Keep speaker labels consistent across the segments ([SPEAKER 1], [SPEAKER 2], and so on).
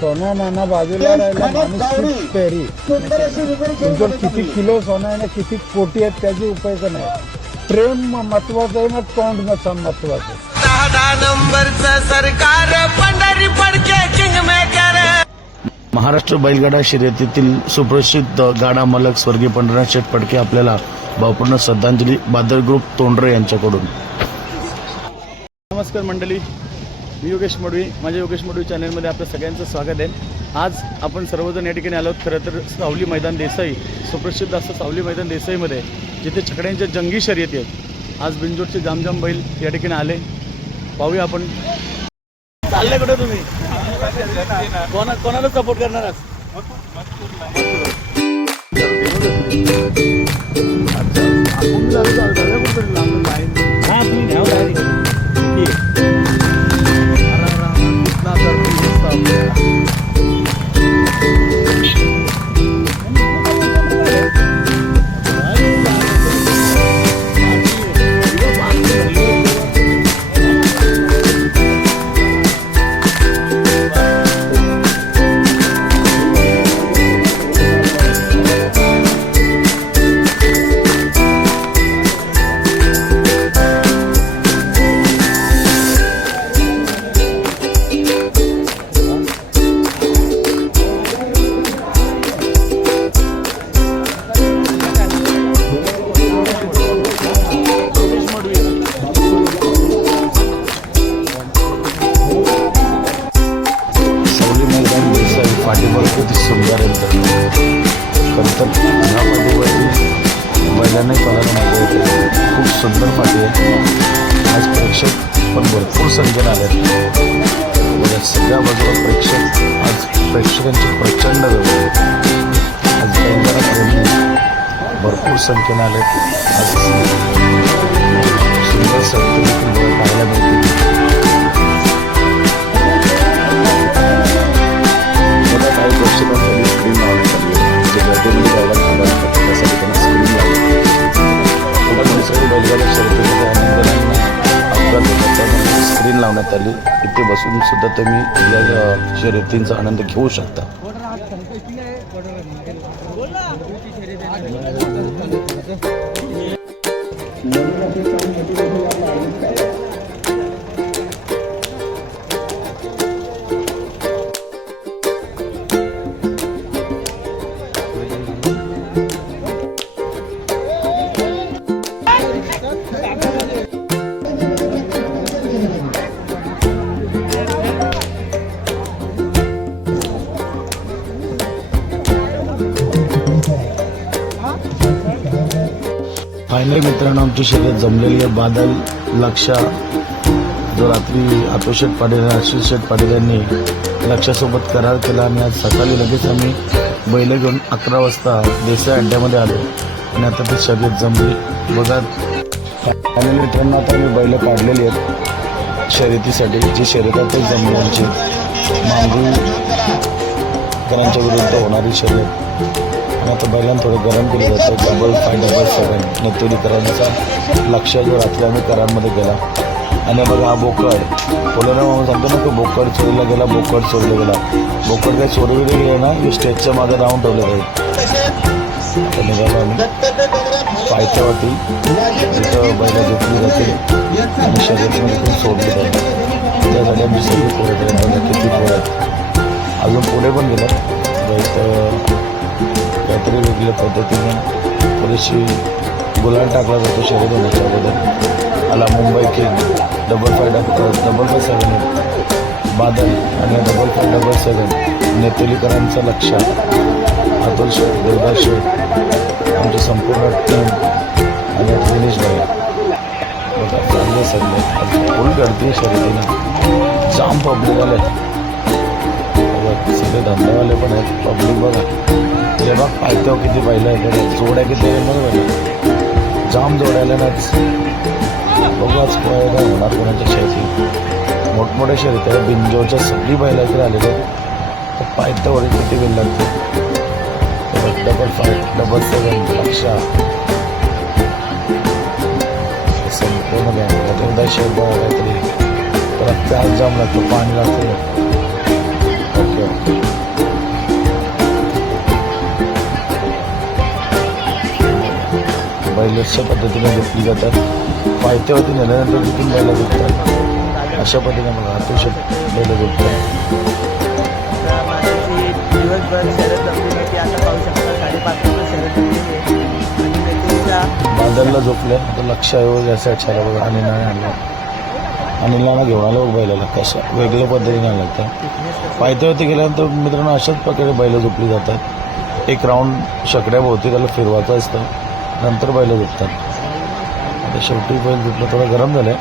[SPEAKER 1] सोना नाना बाजूला राहिला माणूस खूप पेरी. तुमच्यावर किती किलो सोनं आहे ना किती कोटी आहेत त्याची उपयोग नाही. प्रेम महत्वाचं आहे ना तोंड नसं महत्वाचं
[SPEAKER 2] दहा नंबरचं सरकार पंढरी पडके किंग मेकर
[SPEAKER 3] महाराष्ट्र बैलगाडा शर्यतीतील सुप्रसिद्ध गाडा मालक स्वर्गीय पंढरनाथ शेठ फडके आपल्याला भावपूर्ण श्रद्धांजली बादल ग्रुप तोंडरे यांच्याकडून. नमस्कार मंडळी. मी योगेश मडवी. माझ्या योगेश मडवी चॅनलमध्ये आपलं सगळ्यांचं स्वागत आहे. आज आपण सर्वजण या ठिकाणी आलो खरं तर सावली मैदान देसाई सुप्रसिद्ध असं सावली मैदान देसाईमध्ये जिथे छकड्यांच्या जंगी शर्यती आहेत. आज बिंजोडचे जामजाम बैल या ठिकाणी आले. पाहूया आपण. चालले कुठे तुम्ही? कोणा कोणाला सपोर्ट करणार आज? आज प्रेक्षक पण भरपूर संख्येनं आले आहेत या सगळ्या बाजूला प्रेक्षक आज प्रेक्षकांची प्रचंड गर्दी. आहे आज प्रेमी भरपूर संख्येनं आले आज सुंदर संख्ये देखील पाहायला मिळते. काही प्रेक्षकांसाठी स्क्रीन लावण्यात आली आहे. जे गर्दीमध्ये जायला थांबा त्यासाठी त्यांना स्क्रीन लावली. पुन्हा दुसरी बैलगाड्या लावण्यात आली. इथे बसून सुद्धा तुम्ही या शर्यतींचा आनंद घेऊ शकता. फायनल मित्रांनो आमची शर्यत जमलेली आहे बादल लक्षा जो रात्री आतोषेठ पाटील आशिष शेठ पाटील यांनी लक्षासोबत करार केला आणि आज सकाळी लगेच आम्ही बैल घेऊन अकरा वाजता देसाई अड्ड्यामध्ये आलो. आणि आता ती शर्यत जमली. बघा. फायनल मित्रांनो आता आम्ही बैल काढलेली आहेत शर्यतीसाठी. जी शर्यतातच जमली आमची. मांगरूकरांच्या विरुद्ध होणारी शर्यत. आणि आता बैलांना थोडं गरम केलं जातं डबल फाय डबल सेवन नेतुरीकरांचा लक्ष जो रात्री आम्ही करांमध्ये गेला. आणि बघा हा बोकड पोलोना मामा सांगतो ना की बोकड चोरीला गेला बोकड चोरीला गेला. बोकड काही चोरी गेले ना की स्टेजच्या मागे राहून ठेवलं जाईल. आता निघालो आम्ही. पायथ्यावरती तिथं बैला झोपली जाते. आणि शर्यतीमध्ये पण सोडली जाते. त्यासाठी आम्ही सगळी पोरत किती पोरत अजून पुढे पण गेलं. तर काहीतरी वेगळ्या पद्धतीने थोडीशी गुलाल टाकला जातो शरीर होण्याच्या अगोदर. आला Mumbai king double five double double five seven Badal आणि डबल फाय डबल सेवन नेतुलीकरांचं लक्ष अतुल शेठ दुर्गा शेठ आमची संपूर्ण टीम आणि दिनेश भाई. बघा चांगलं सगळं. फुल गर्दी आहे शर्यतीनं जाम पब्लिक आले सगळे धंदेवाले पण आहेत. पब्लिक बघा. हे बघ पायथ्यावर किती पाहिलं आहे जोड्या किती आहे बरोबर जाम जोड्याला नाच बघू आज काय काय होणार कोणाच्या शेती. मोठमोठ्या शर्यती आहे बिंजोच्या सगळी बैला इकडे आलेले आहेत. तर पायथ्यावर किती बिल लागते डबल फाय डबल सेवन लक्षा. संपूर्ण बँक देवदास शेठ बघा काहीतरी परत त्याच जाम लागतो. पाणी लागतं. Okay okay. बैलच्या पद्धतीने झोपली जातात. पायथ्यावरती नेल्यानंतर तिथून बैला झोपतात अशा पद्धतीने मला अतिशय बैल झोपतात
[SPEAKER 4] दिवसभर आता पाहू शकता साडेपाच वाजता आणि
[SPEAKER 3] बादलला झोपले तर लक्ष आहे याचा छाला बघा अनिलाने आणला. अनिलांना घेऊन आलं बैलाला कशा वेगळ्या पद्धतीने आणलं लागतं पायथ्यावरती गेल्यानंतर मित्रांनो अशाच प्रकारे बैलं झोपली जातात. एक राऊंड शकड्या भोवती त्याला फिरवायचं असतं. नंतर बैल झोपतात आता शेवटी बैल झोपलं थोडं गरम झालंय.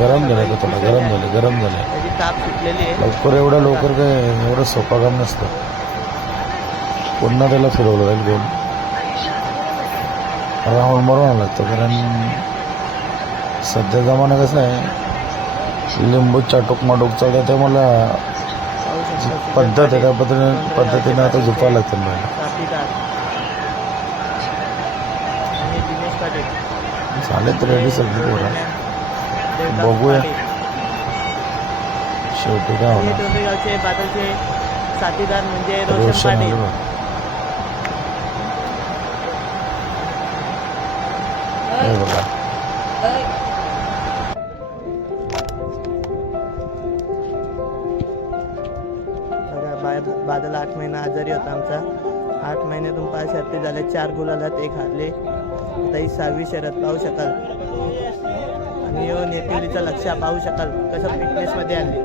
[SPEAKER 3] गरम झालंय का थोडं गरम झालं गरम झालंय. लवकर एवढं लवकर काय एवढं सोपा काम नसतं. पुन्हा त्याला फिरवलं जाईल घेऊन राहून मारून लागतं कारण सध्या जमाना कसा आहे लिंबू चाटूक माटूक चालतं ते मला पद्धत आहे त्या पद्धतीने पद्धतीनं आता झोपायला लागतं मला
[SPEAKER 4] साथीदार आणि दिनेश
[SPEAKER 3] झाले तर रेडी सगळी पोरं. बघूया. शेवटी काय होणार?
[SPEAKER 4] बादलचे साथीदार म्हणजे रोशन
[SPEAKER 3] रोशन
[SPEAKER 4] पाटील.
[SPEAKER 3] आलं बघ. हे बघा.
[SPEAKER 4] बघा बा- बादल आठ महिना आजारी होता आमचा. आठ महिन्यातून पाच शर्ती झाल्या चार गुलालात एक हारले. आता ही सहावी शर्यत पाहू शकाल. आणि यो लक्ष पाहू शकाल कसं फिटनेसमध्ये आणली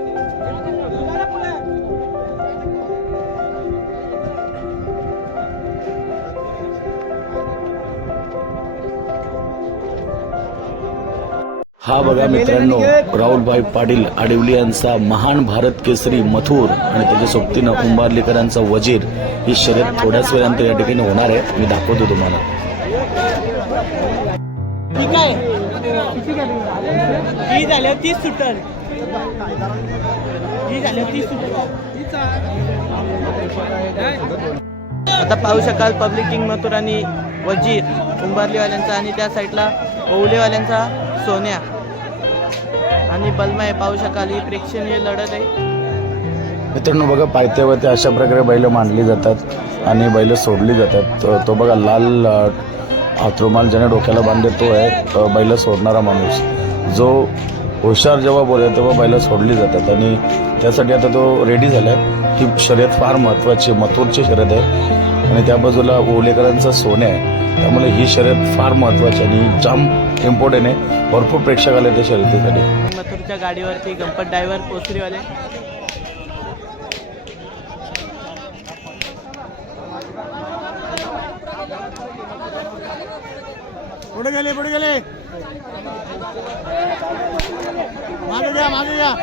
[SPEAKER 3] हा बघा मित्रांनो राहुलभाई पाटील आडिवली यांचा महान भारत केसरी मथुर आणि त्याच्या सोबतीनं कुंभारलीकरांचा वजीर ही शर्यत थोड्याच वेळानंतर या ठिकाणी होणार आहे. मी दाखवतो तुम्हाला.
[SPEAKER 4] ठीक आहे. ही झाल्यावर तीस सुटर ही झाल्यावर तीस सुटर आता पाहू शकाल पब्लिक किंग मथुर आणि वजीर कुंभारलीवाल्यांचा आणि त्या साईडला ओवलेवाल्यांचा सोन्या. आणि बलमाय पाहू शकाल ही प्रेक्षणीय लढत आहे.
[SPEAKER 3] मित्रांनो बघा पायथ्यावरती अशा प्रकारे बैल मांडली जातात आणि बैल सोडली जातात. तो- तो बघा लाल हातरुमाल ज्याने डोक्याला बांधले तो आहे अ, बैल सोडणारा माणूस. जो हुशार जेव्हा बोलतो तेव्हा बैल सोडली जातात. आणि त्यासाठी आता तो रेडी झाला आहे ही शर्यत फार महत्त्वाची मथुरची शर्यत आहे. आणि त्या बाजूला ओलेकरांचा सोने आहे. त्यामुळे ही शर्यत फार महत्त्वाची आणि जाम इम्पॉर्टंट आहे. भरपूर प्रेक्षक आले त्या शर्यतीसाठी.
[SPEAKER 4] मथुरच्या गाडीवरती गणपत ड्रायव्हर पोसरीवाले
[SPEAKER 1] पुढे गेले पुढे गेले. मागे द्या मागे द्या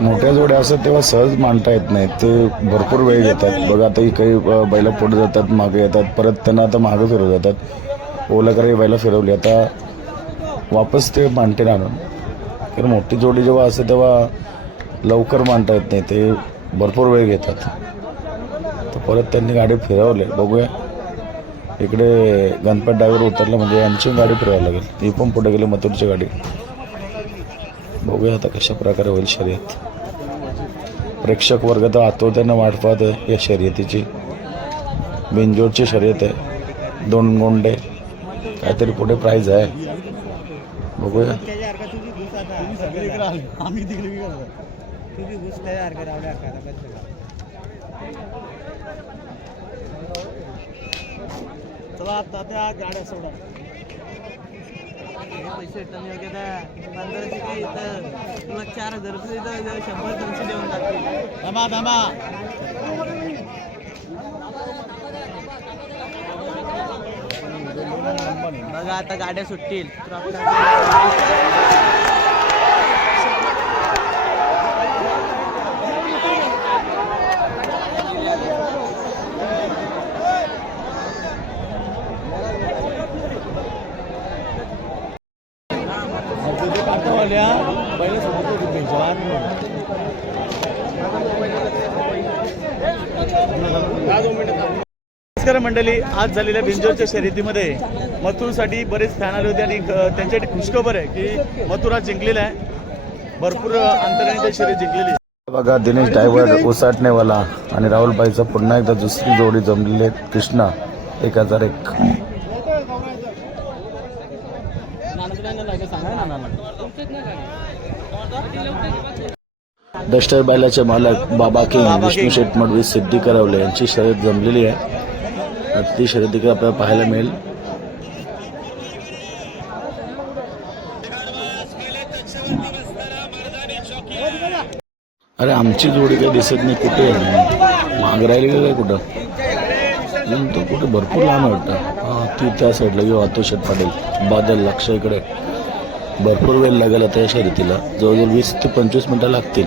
[SPEAKER 3] मोठ्या जोड्या असतात तेव्हा सहज मांडता येत नाही ते भरपूर वेळ घेतात. बघा आताही काही बैल बैलं पुढे जातात मागे येतात. परत त्यांना आता मागे फिरवत जातात. ओला काही बैला फिरवली. आता वापस ते मांडते आणून. कारण मोठी जोडी जेव्हा असते तेव्हा लवकर मांडता येत नाही. ते भरपूर वेळ घेतात. तर परत त्यांनी गाडी फिरवले. बघूया. इकडे गणपत डायवर उतरलं म्हणजे यांची गाडी फिरवायला लागेल. ती पण पुढे गेली मथुरची गाडी. बघूया आता कशा प्रकारे होईल शर्यत. प्रेक्षक वर्ग तर आतुरतेनं वाट पाहत आहे या शर्यतीची. बिंजोडची शर्यत आहे. दोन गोंडे. काहीतरी पुढे प्राईज आहे. बघूया.
[SPEAKER 1] चला आता त्या गाड्या सोडा.
[SPEAKER 4] पैसे कमी वगैरे पंधराशे काही तर तुला चार हजार रुपये इथं शंभर दोनशे देऊन जातील
[SPEAKER 1] थांबा थांबा.
[SPEAKER 4] बघा आता गाड्या सुटतील. तर आपल्या
[SPEAKER 1] काटावाल्या पहिले सोबत होती
[SPEAKER 5] नमस्कार मंडळी आज झालेल्या बिंजोरच्या शर्यतीमध्ये मथुरसाठी बरेच फॅन आले होते आणि त्यांच्यासाठी खुशखबर आहे की मथुर आज जिंकलेला आहे भरपूर अंतराने ते शर्यत जिंकलेली.
[SPEAKER 3] बघा दिनेश ड्रायव्हर उसाटणेवाला आणि राहुलबाईचं पुन्हा एकदा दुसरी जोडी जमलेली आहे कृष्णा एक हजार एक डस्टर बैलाचे मालक बाबा किंग विष्णू. शेठ मडवी सिद्धी करवले यांची शर्यत जमलेली आहे ती शर्यत देखील आपल्याला पाहायला मिळेल. अरे आमची जोडी काही दिसत नाही. कुठे आहे? माग राहिली का काय कुठं? तो कुठे भरपूर लहान वाटतं. हा ती त्या साईडला किंवा अतुल पाटील. बादल लक्ष इकडे. भरपूर वेळ लागेल आता या शर्यतीला. जवळजवळ वीस ते पंचवीस मिनटं लागतील.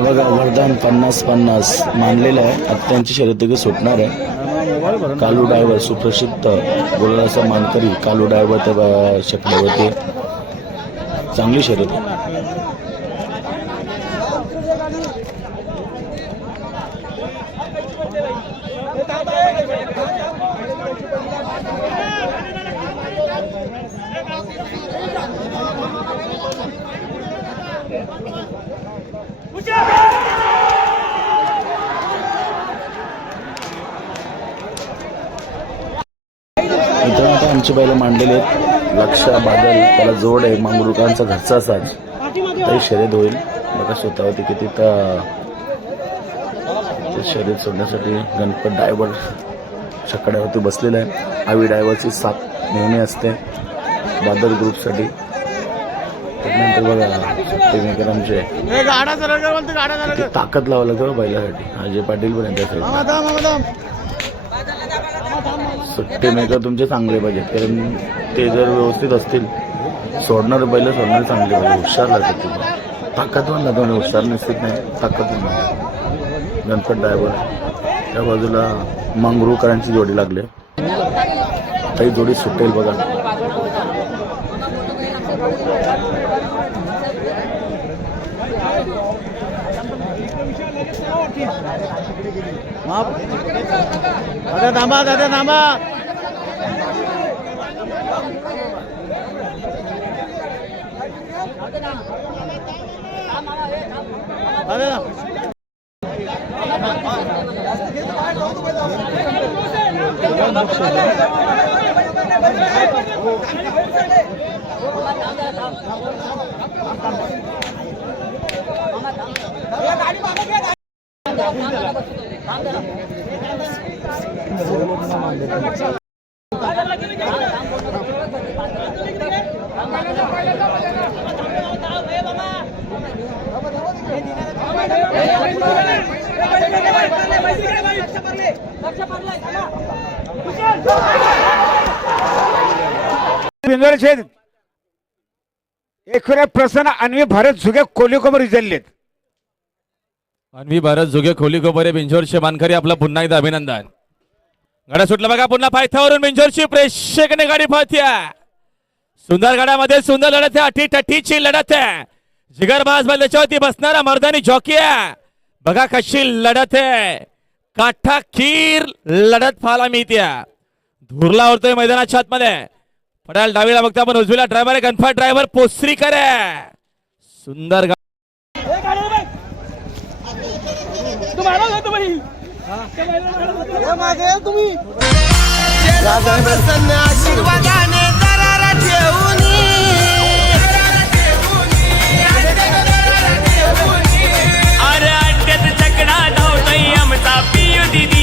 [SPEAKER 3] बघा वरदान पन्नास पन्नास मानलेलं आहे. आता त्यांची शर्यत सुटणार आहे. कालू डायव्हर सुप्रसिद्ध गोलराचा मानकरी कालू डायव्हर त्या शकल्यावरती चांगली शर्यत आहे. आमची बैल मांडलेले आहेत. लक्ष बादल त्याला जोड आहे. मांगरुकांचा घरचा साज. तरी शर्यत होईल. बघा स्वतःवरती किती तर शर्यत सोडण्यासाठी गणपत डायव्हर छकड्यावरती बसलेला आहे. आवी डायव्हरची साथ नेहमी असते. बादल ग्रुपसाठी त्यानंतर बघा टीमेकर आमचे. ताकद लावा लागतं बैलासाठी अजय पाटील पण यांच्या साईडला सुट्टे मेकर तुमचे चांगले पाहिजेत. कारण ते जर व्यवस्थित असतील सोडणारे बैल सोडणार चांगले पाहिजे हुशार लागतात तुम्ही ताकदवान लागतो म्हणजे हुशार निश्चित नाही ताकदवान लागतो गणपत ड्रायव्हर त्या बाजूला मंगरूकरांची जोडी लागली. काही जोडी सुटेल बघा.
[SPEAKER 5] दादा थांबा दादा थांबा दादा
[SPEAKER 1] एखुऱ्या प्रसन्न अन्वी भारत जुगे कोलिकोबर विजयलेत
[SPEAKER 6] अन्वी भारत झुगे खोली गोबरे बिंजोरचे मानकरी आपलं पुन्हा एकदा अभिनंदन. गाड्या सुटला बघा पुन्हा पायथ्यावरून बिंजोरची प्रेक्षकने गाडी पाहत्या सुंदर गाड्यामध्ये सुंदर लढत आहे अटी टटीची लढत आहे. जिगरबाज बैल त्याच्यावरती बसणारा मर्दानी जॉकी आहे. बघा कशी लढत आहे. काठा खीर लढत पाहायला मिळते. धुरला होतोय मैदानाच्या आतमध्ये. पडाल डावीला बघता पण उजवीला ड्रायव्हर आहे गणफा ड्रायव्हर पोसरीकर आहे. सुंदर गा-
[SPEAKER 2] आशीर्वादाने Hadi